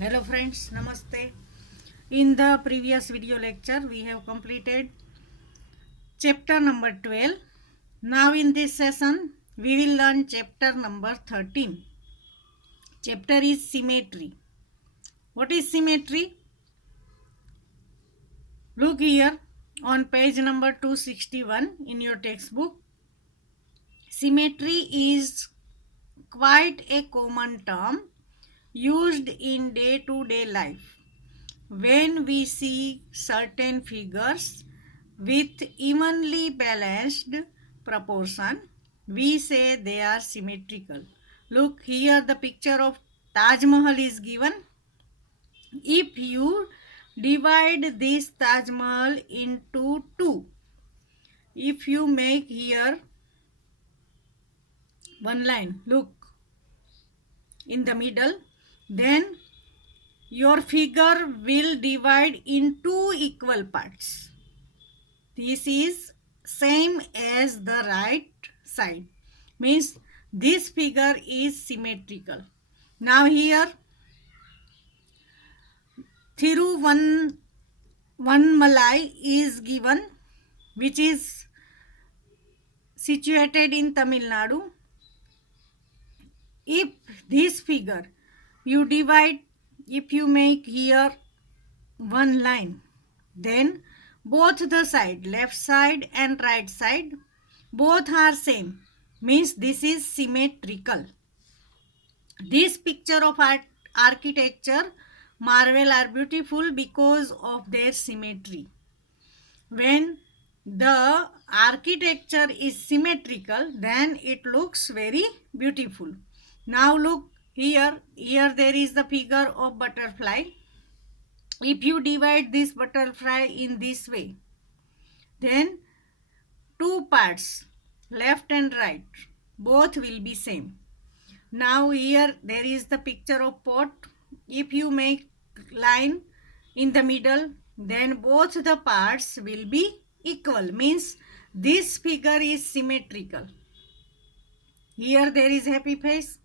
Hello friends, Namaste. In the previous video lecture, we have completed chapter number 12. Now in this session, we will learn chapter number 13. Chapter is symmetry. What is symmetry? Look here on page number 261 in your textbook. Symmetry is quite a common term used in day-to-day life. When we see certain figures with evenly balanced proportion, we say they are symmetrical. Look here, the picture of Taj Mahal is given. If you divide this Taj Mahal into two, if you make here one line, look in the middle, then your figure will divide in two equal parts. This is same as the right side, means this figure is symmetrical. Now here Thiruvannamalai is given, which is situated in Tamil Nadu. If this figure you divide, if you make here one line, then both the side, left side and right side, both are same, means this is symmetrical. This picture of architecture marvel are beautiful because of their symmetry. When the architecture is symmetrical, then it looks very beautiful. Now look here there is the figure of butterfly. If you divide this butterfly in this way, then two parts, left and right, both will be same. Now here there is the picture of pot. If you make line in the middle, then both the parts will be equal, means this figure is symmetrical. Here there is happy face.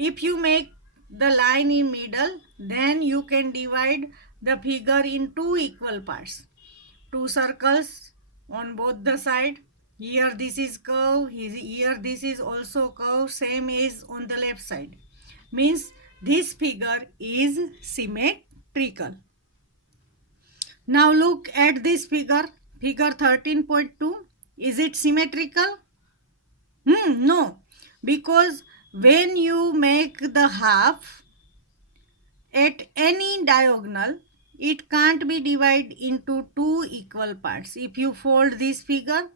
If you make the line in middle, then you can divide the figure in two equal parts. Two circles on both the side. Here this is curve, here this is also curve, same as on the left side. Means this figure is symmetrical. Now look at this figure, figure 13.2. Is it symmetrical? No, because when you make the half at any diagonal, it can't be divided into two equal parts. If you fold this figure,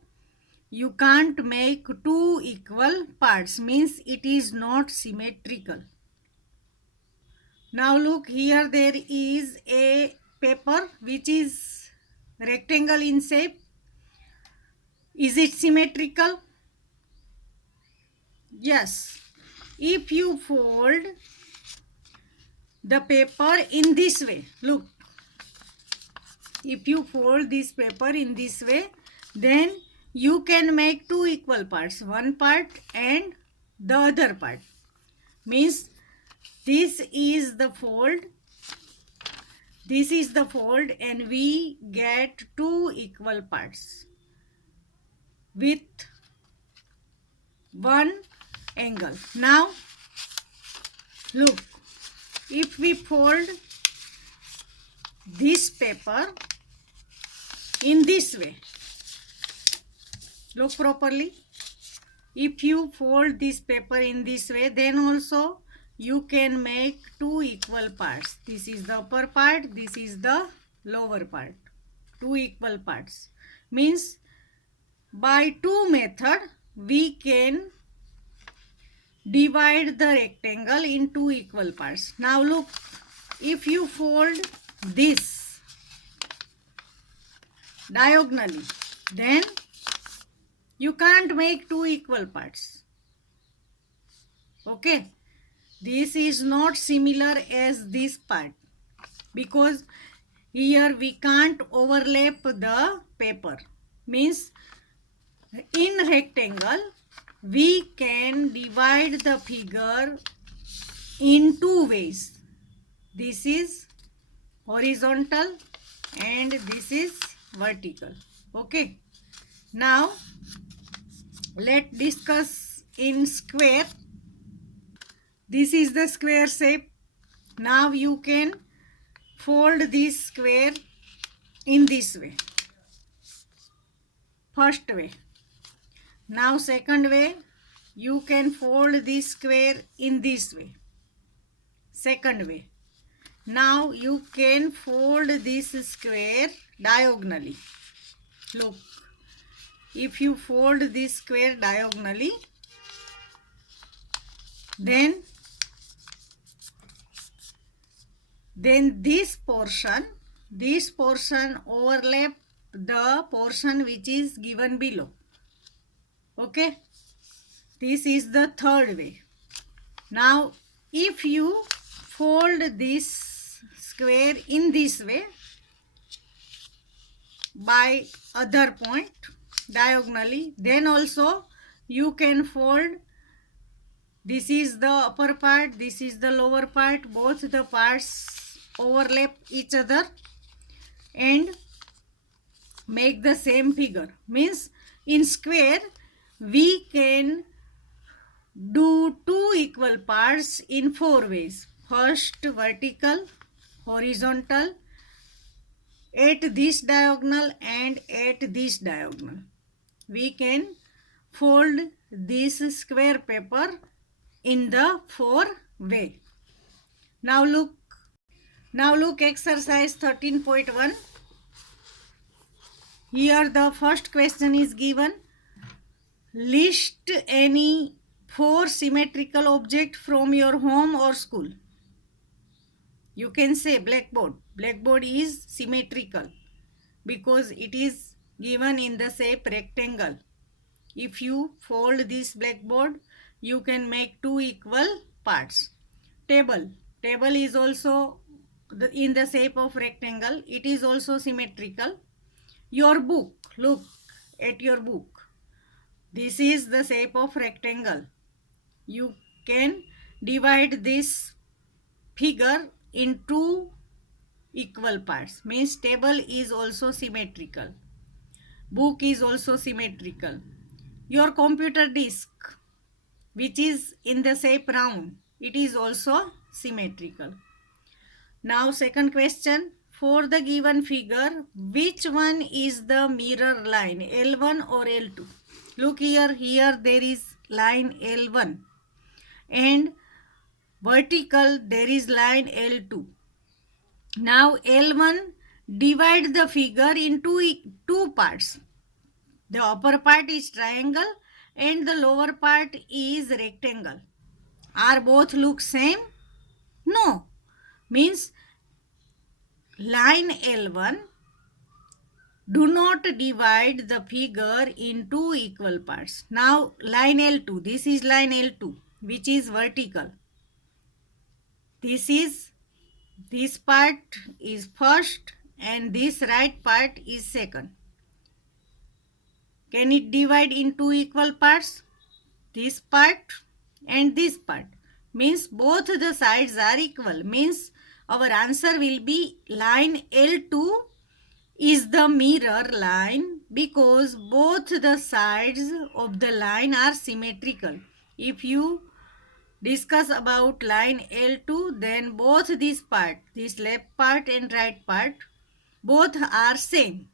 you can't make two equal parts, means it is not symmetrical. Now look here, there is a paper which is rectangle in shape. Is it symmetrical? Yes. If you fold the paper in this way, look, if you fold this paper in this way, then you can make two equal parts, one part and the other part. Means this is the fold, this is the fold, and we get two equal parts with one angle. Now look, if we fold this paper in this way, look properly. If you fold this paper in this way, then also you can make two equal parts. This is the upper part, this is the lower part. Two equal parts. Means by two methods we can divide the rectangle into equal parts. Now look, if you fold this diagonally, then you can't make two equal parts. Okay, this is not similar as this part, because here we can't overlap the paper. Means in rectangle we can divide the figure in two ways. this is horizontal and this is vertical. Okay, now let's discuss in square. This is the square shape. Now you can fold this square in this way. First way. Now second way, you can fold this square in this way. Second way. Now you can fold this square diagonally. Look, if you fold this square diagonally, then this portion overlap the portion which is given below. Okay, this is the third way. Now if you fold this square in this way by other point diagonally, then also you can fold. This is the upper part, this is the lower part, both the parts overlap each other and make the same figure. Means in square we can do two equal parts in four ways. First, vertical, horizontal, at this diagonal and at this diagonal. We can fold this square paper in the four way. Now look exercise 13.1. Here the first question is given. List any four symmetrical objects from your home or school. You can say blackboard. Blackboard is symmetrical because it is given in the shape rectangle. If you fold this blackboard, you can make two equal parts. Table is also in the shape of rectangle. It is also symmetrical. Your book, look at your book. This is the shape of rectangle. You can divide this figure in two equal parts. Means table is also symmetrical. Book is also symmetrical. Your computer disk, which is in the shape round, it is also symmetrical. Now second question. For the given figure, which one is the mirror line, L1 or L2? Look here there is line L1 and vertical there is line L2. Now L1 divide the figure into two parts. The upper part is triangle and the lower part is rectangle. Are both look same? No. Means line L1 do not divide the figure into equal parts. Now line L2, this is line L2 which is vertical. This part is first and this right part is second. Can it divide into equal parts? This part and this part. Means both the sides are equal. Means our answer will be line L2 is the mirror line because both the sides of the line are symmetrical. If you discuss about line L2, then both this part, this left part and right part, both are same.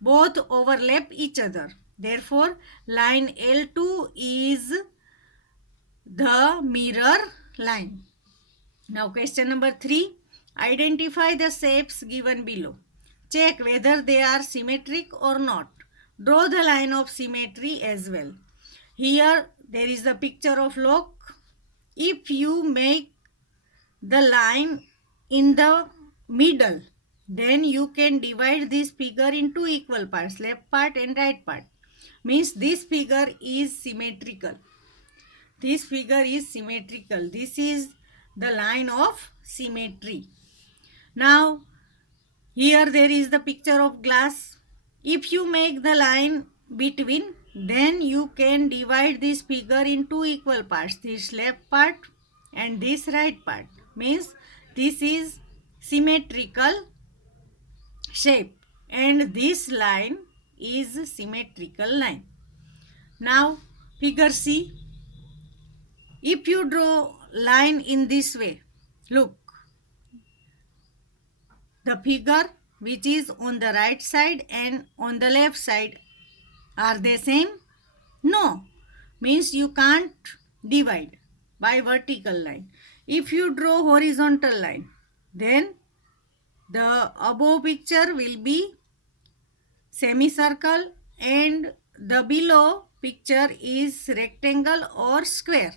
Both overlap each other. Therefore, line L2 is the mirror line. Now question number 3. Identify the shapes given below. Check whether they are symmetric or not. Draw the line of symmetry as well. Here there is the picture of lock. If you make the line in the middle, then you can divide this figure into equal parts, left part and right part. Means this figure is symmetrical. This figure is symmetrical. This is the line of symmetry. Now here there is the picture of glass. If you make the line between, then you can divide this figure into equal parts. This left part and this right part. Means this is symmetrical shape and this line is symmetrical line. Now figure C. If you draw line in this way, look, the figure which is on the right side and on the left side, are they same? No. Means you can't divide by vertical line. If you draw horizontal line, then the above picture will be semicircle and the below picture is rectangle or square.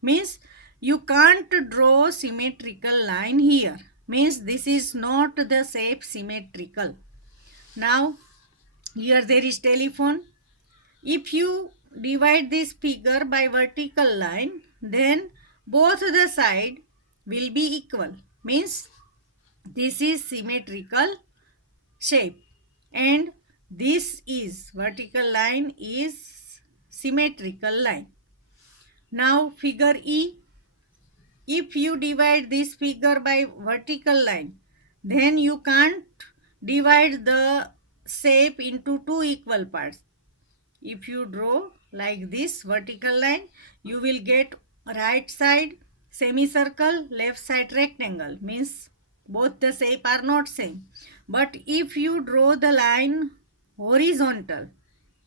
Means you can't draw symmetrical line here. Means this is not the shape symmetrical. Now here there is telephone. If you divide this figure by vertical line, then both the side will be equal. Means this is symmetrical shape and this is vertical line is symmetrical line. Now figure E. If you divide this figure by vertical line, then you can't divide the shape into two equal parts. If you draw like this vertical line, you will get right side semicircle, left side rectangle. Means both the shape are not same. But if you draw the line horizontal,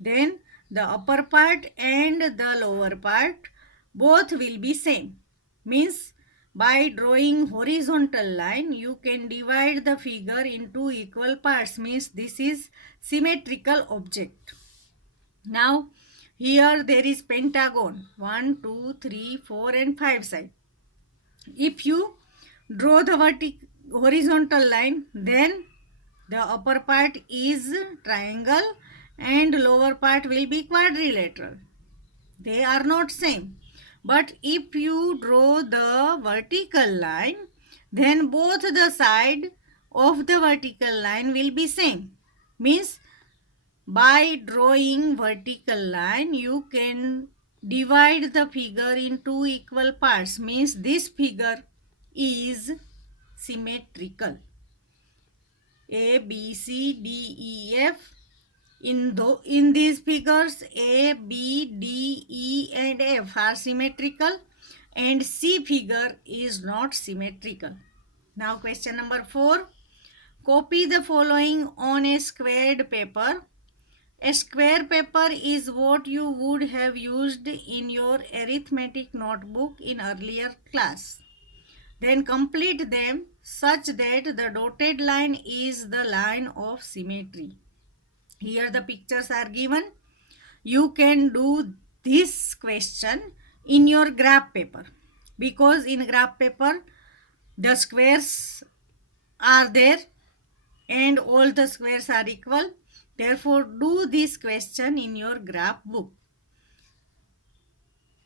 then the upper part and the lower part both will be same. Means by drawing horizontal line, you can divide the figure into equal parts. Means this is symmetrical object. Now here there is pentagon 1, 2, 3, 4 and 5 side. If you draw the horizontal line, then the upper part is triangle and lower part will be quadrilateral. They are not same. But if you draw the vertical line, then both the side of the vertical line will be same. Means by drawing vertical line, you can divide the figure into equal parts. Means this figure is symmetrical. A, B, C, D, E, F. In these figures, A, B, D, E and F are symmetrical and C figure is not symmetrical. Now question number 4. Copy the following on a squared paper. A square paper is what you would have used in your arithmetic notebook in earlier class. Then complete them such that the dotted line is the line of symmetry. Here the pictures are given. You can do this question in your graph paper because in graph paper the squares are there and all the squares are equal. Therefore, do this question in your graph book.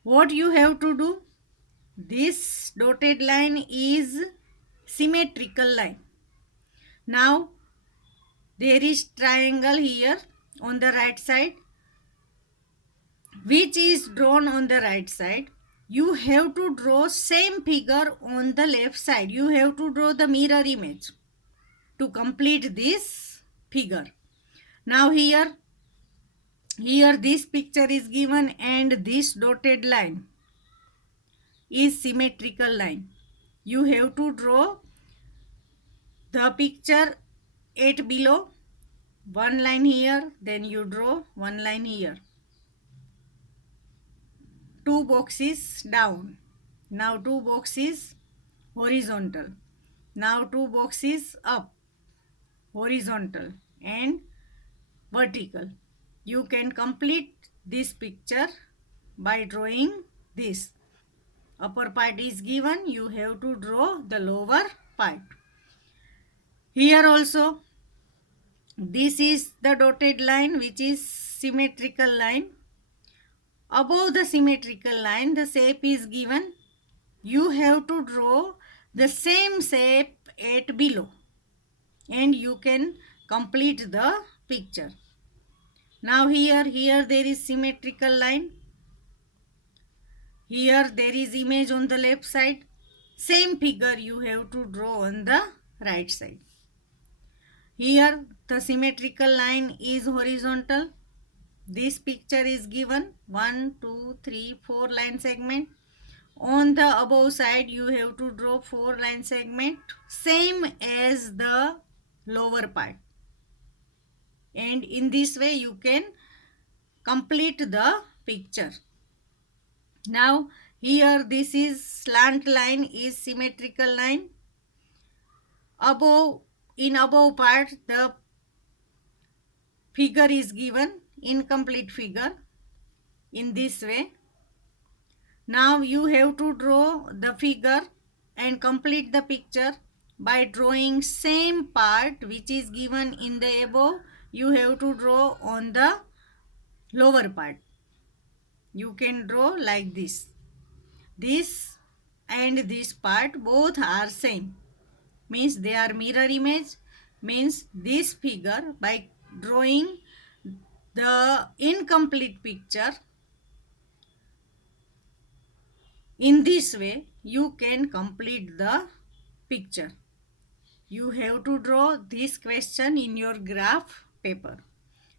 What you have to do? This dotted line is symmetrical line. Now, there is triangle here on the right side, which is drawn on the right side. You have to draw same figure on the left side. You have to draw the mirror image to complete this figure. Now here this picture is given and this dotted line is symmetrical line. You have to draw the picture at below. One line here, then you draw one line here. Two boxes down. Now two boxes horizontal. Now two boxes up, horizontal and vertical. You can complete this picture by drawing this. Upper part is given, you have to draw the lower part. Here also, this is the dotted line which is symmetrical line. Above the symmetrical line, the shape is given. You have to draw the same shape at below and you can complete the picture. Now here there is symmetrical line. Here there is image on the left side. Same figure you have to draw on the right side. Here the symmetrical line is horizontal. This picture is given 1, 2, 3, 4 line segment. On the above side you have to draw 4 line segment same as the lower part, and in this way you can complete the picture. Now here this is slant line is symmetrical line. Above, in above part the figure is given incomplete figure in this way. Now you have to draw the figure and complete the picture by drawing same part which is given in the above. You have to draw on the lower part. You can draw like this. This and this part both are same, means they are mirror image, means this figure by drawing the incomplete picture in this way you can complete the picture. You have to draw this question in your graph paper.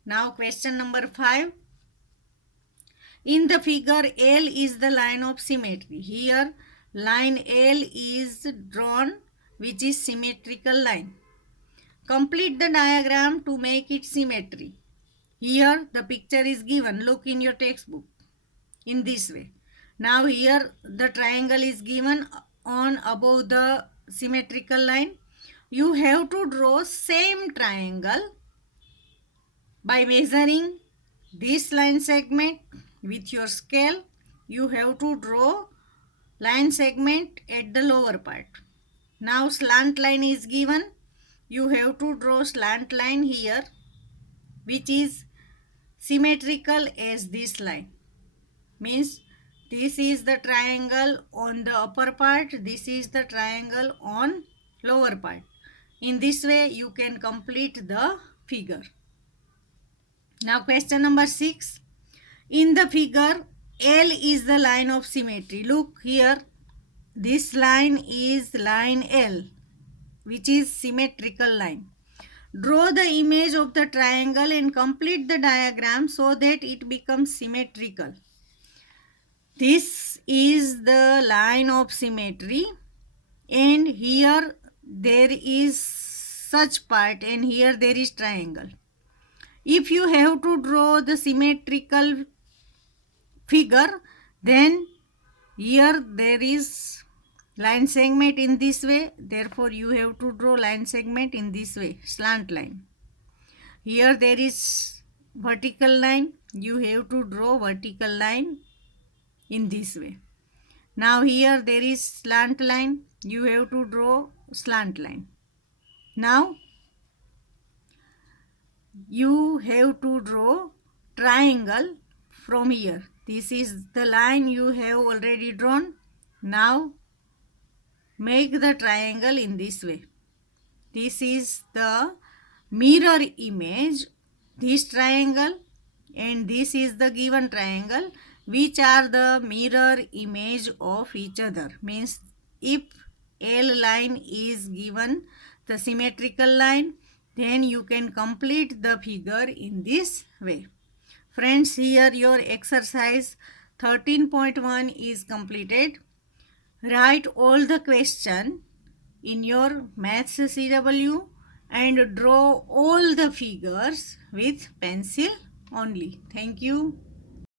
Now question number 5. In the figure L is the line of symmetry. Here line L is drawn which is symmetrical line. Complete the diagram to make it symmetry. Here the picture is given. Look in your textbook in this way. Now here the triangle is given on above the symmetrical line. You have to draw same triangle by measuring this line segment with your scale. You have to draw line segment at the lower part. Now slant line is given. You have to draw slant line here which is symmetrical as this line, means this is the triangle on the upper part, this is the triangle on lower part. In this way you can complete the figure. Now question number 6. In the figure L is the line of symmetry. Look here, this line is line L which is symmetrical line. Draw the image of the triangle and complete the diagram so that it becomes symmetrical. This is the line of symmetry, and here there is such part and here there is triangle. If you have to draw the symmetrical figure, then here there is line segment in this way, therefore you have to draw line segment in this way, slant line. Here there is vertical line, you have to draw vertical line in this way. Now here there is slant line, you have to draw slant line. Now you have to draw triangle from here. This is the line you have already drawn. Now make the triangle in this way. This is the mirror image, this triangle, and this is the given triangle, which are the mirror image of each other. Means if L line is given the symmetrical line, then you can complete the figure in this way. Friends, here your exercise 13.1 is completed. Write all the question in your maths CW and draw all the figures with pencil only. Thank you.